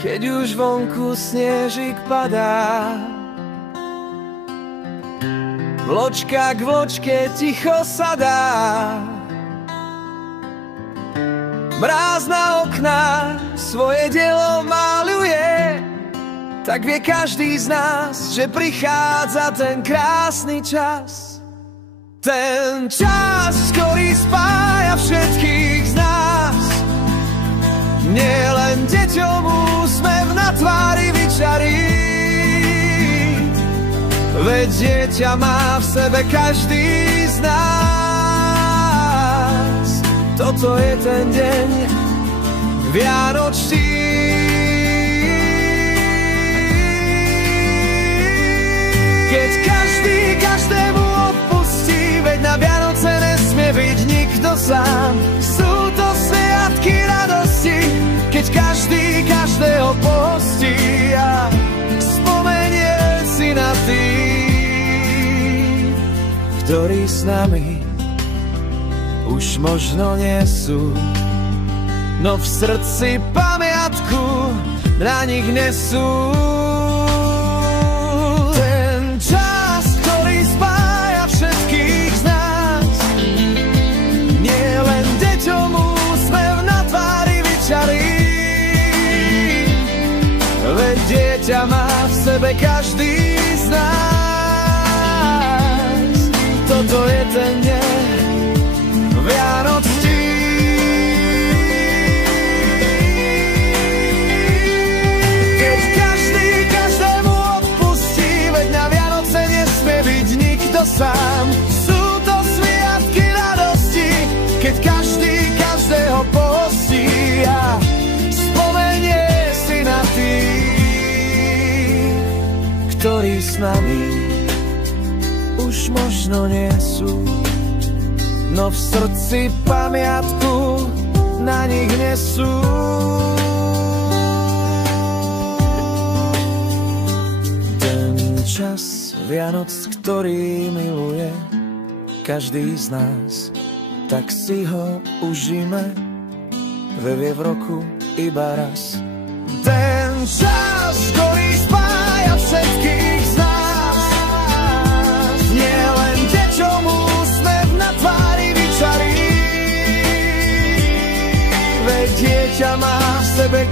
keď už vonku snežik padá. Vločka k vločke ticho sadá. Mráz na okná svoje dielo maľuje, tak vie každý z nás, že prichádza ten krásny čas. Ten čas, ktorý spája všetkých z nás. Nielen deťom úsmev na tvári vyčarí, veď dieťa má v sebe každý z nás. Toto je ten deň vianočný. Keď každý každému odpustí, veď na Vianoce nesmie byť nikto sám. Sú to sviatky radosti, keď každý každého postí a spomenie si na tých, ktorí s nami už možno nie sú, no v srdci pamiatku na nich nesú. Ten čas, ktorý spája všetkých z nás, nie len deťom úsmev na tvári vyčarí, veď dieťa má v sebe každý z nás. Toto je ten deň vianočný. Keď každý každému odpustí, veď na Vianoce nesmie byť nikto sám. Sú to sviatky radosti, keď každý každého pohostí a spomenie si na tých, ktorí s nami už možno nie sú, no v srdci pamiatku na nich nesú. Ten čas Vianoc, ktorý miluje každý z nás, tak si ho užíme, vie v roku iba raz. Ten čas, ktorý spája všetkých z nás, nie len deťom úsmev na tvári vyčarí, veď dieťa má v sebe